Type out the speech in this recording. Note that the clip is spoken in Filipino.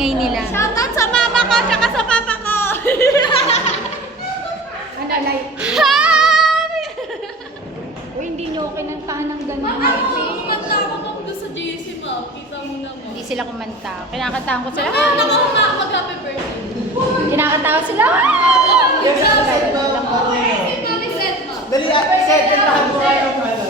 ingay nila. Shoutout sa mama ko, tsaka sa papa ko. Ano, like? Uy, hindi nyo kinantahan ng gano'n. Kumanta ako kung doon sa JC, ma'am. Kita mo naman. Hindi sila kumanta. Kinakantahan ko sila. Nakahuma ako mag-happy birthday. Kinakanta ko sila. Yes, set mo. Kami set, ma'am. Dali, set. Kantahan mo nga yung ano.